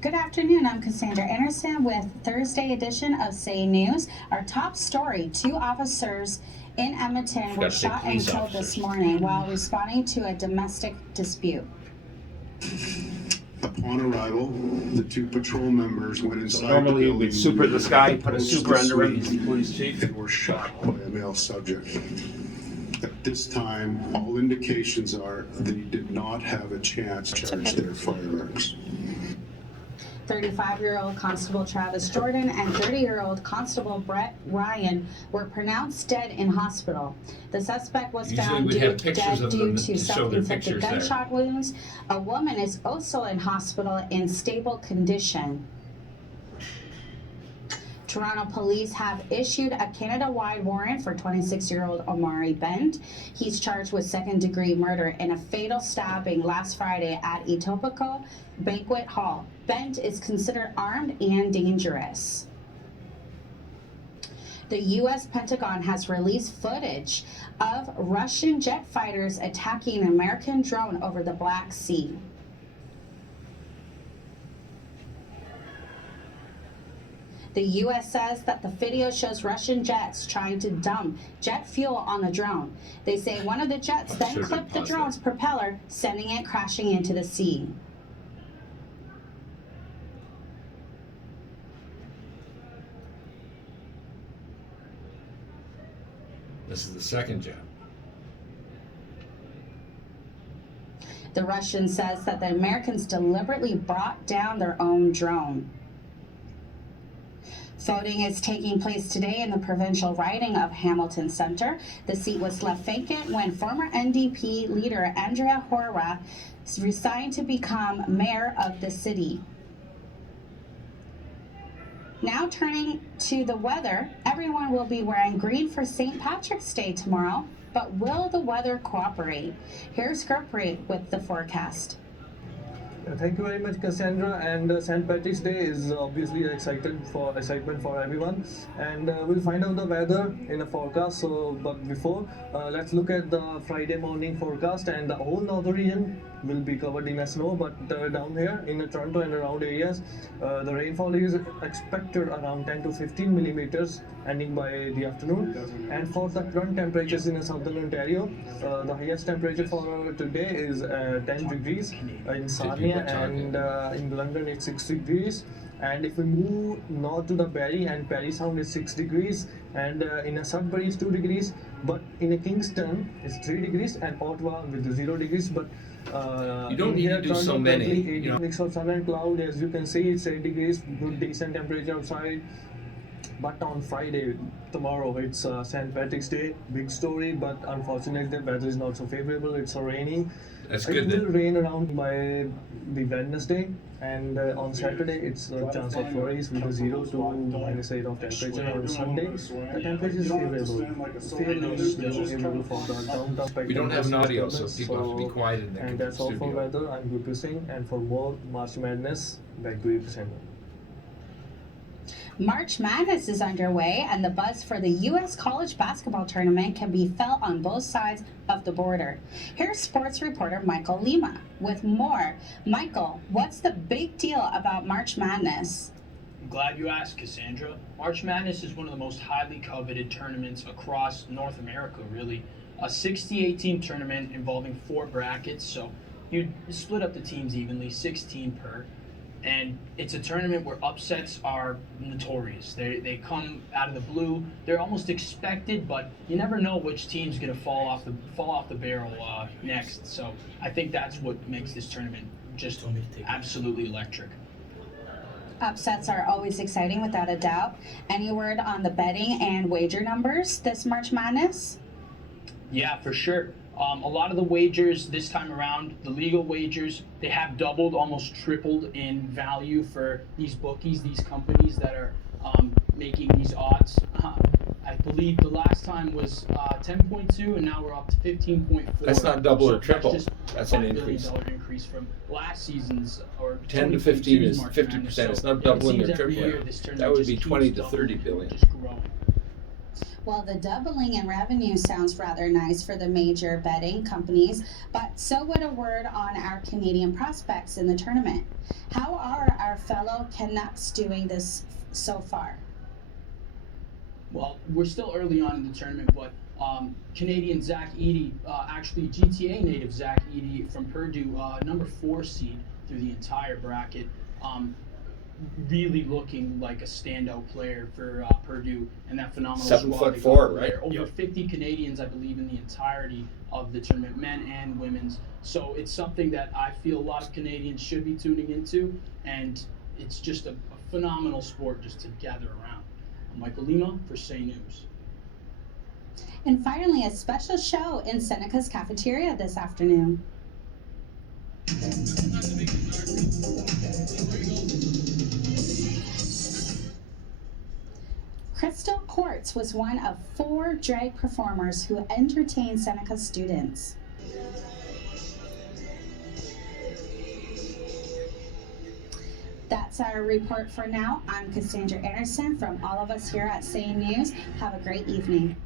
Good afternoon, I'm Cassandra Anderson with Thursday edition of Say News. Our top story, 2 officers in Edmonton were shot and killed this morning while responding to a domestic dispute. Upon arrival, the 2 patrol members went inside Normally the building. we'd super the sky, put a super under it, Mr. Police Chief. And were shot by a male subject. At this time, all indications are they did not have a chance to charge their firearms. 35-year-old Constable Travis Jordan and 30-year-old Constable Brett Ryan were pronounced dead in hospital. The suspect was found dead due to self-inflicted gunshot wounds. A woman is also in hospital in stable condition. Toronto police have issued a Canada-wide warrant for 26-year-old Omari Bent. He's charged with second-degree murder in a fatal stabbing last Friday at Etobicoke Banquet Hall. Bent is considered armed and dangerous. The U.S. Pentagon has released footage of Russian jet fighters attacking an American drone over the Black Sea. The U.S. says that the video shows Russian jets trying to dump jet fuel on the drone. They say one of the jets then clipped the drone's propeller, sending it crashing into the sea. This is the second jet. The Russian says that the Americans deliberately brought down their own drone. Voting is taking place today in the provincial riding of Hamilton Centre. The seat was left vacant when former NDP leader Andrea Horwath resigned to become mayor of the city. Now turning to the weather, everyone will be wearing green for St. Patrick's Day tomorrow, but will the weather cooperate? Here's Gurpreet with the forecast. Thank you very much, Cassandra. And St. Patrick's Day is obviously excitement for everyone, and we'll find out the weather in the forecast. But before, let's look at the Friday morning forecast. And the whole northern region will be covered in snow, but down here in the Toronto and around areas, the rainfall is expected around 10 to 15 millimeters, ending by the afternoon. And for the current temperatures in southern Ontario, the highest temperature for today is 10 degrees in Sarnia, and in London it's 6 degrees. And if we move north to the Barrie and Parry Sound is 6 degrees, and in Sudbury it's 2 degrees, but in Kingston it's 3 degrees, and Ottawa with 0 degrees. But you don't need to do so many. Mix of sun and cloud, as you can see, it's 8 degrees, good decent temperature outside. But on Friday, tomorrow, it's St. Patrick's Day, big story, but unfortunately the weather is not so favorable. It's raining. That's good. It will rain around by the Wednesday, and on Saturday it's a chance of flurries with a 0 to -8 of temperature. On Sunday, the temperature is favorable for the downtown. We don't have an audio, so people have to be quiet in there. And that's all for weather. I'm Guru Singh, and for more March Madness, back to you, Cassandra. March Madness is underway, and the buzz for the U.S. college basketball tournament can be felt on both sides of the border. Here's sports reporter Michael Lima with more. Michael, what's the big deal about March Madness? I'm glad you asked, Cassandra. March Madness is one of the most highly coveted tournaments across North America, really. A 68-team tournament involving 4 brackets, so you split up the teams evenly, 16 per. And it's a tournament where upsets are notorious. They come out of the blue. They're almost expected, but you never know which team's going to fall off the barrel next. So I think that's what makes this tournament just absolutely electric. Upsets are always exciting, without a doubt. Any word on the betting and wager numbers this March Madness? Yeah, for sure. A lot of the wagers this time around, the legal wagers, they have doubled, almost tripled in value for these bookies, these companies that are making these odds. I believe the last time was 10.2, and now we're up to 15.4. That's not double or triple. That's an increase. $5 billion increase from last season's, or 10 to 15 is 50%. It's not doubling or tripling. That would be 20 to 30 billion. Just growing. Well, the doubling in revenue sounds rather nice for the major betting companies, but so would a word on our Canadian prospects in the tournament. How are our fellow Canucks doing this so far? Well, we're still early on in the tournament, but Canadian Zach Edey, actually GTA native Zach Edey from Purdue, number 4 seed through the entire bracket, really looking like a standout player for Purdue and that phenomenal 7'4", right? Over 50 Canadians, I believe, in the entirety of the tournament, men and women's. So it's something that I feel a lot of Canadians should be tuning into, and it's just a phenomenal sport just to gather around. I'm Michael Lima for Say News. And finally, a special show in Seneca's cafeteria this afternoon. Crystal Quartz was one of 4 drag performers who entertained Seneca students. That's our report for now. I'm Cassandra Anderson from all of us here at Say News. Have a great evening.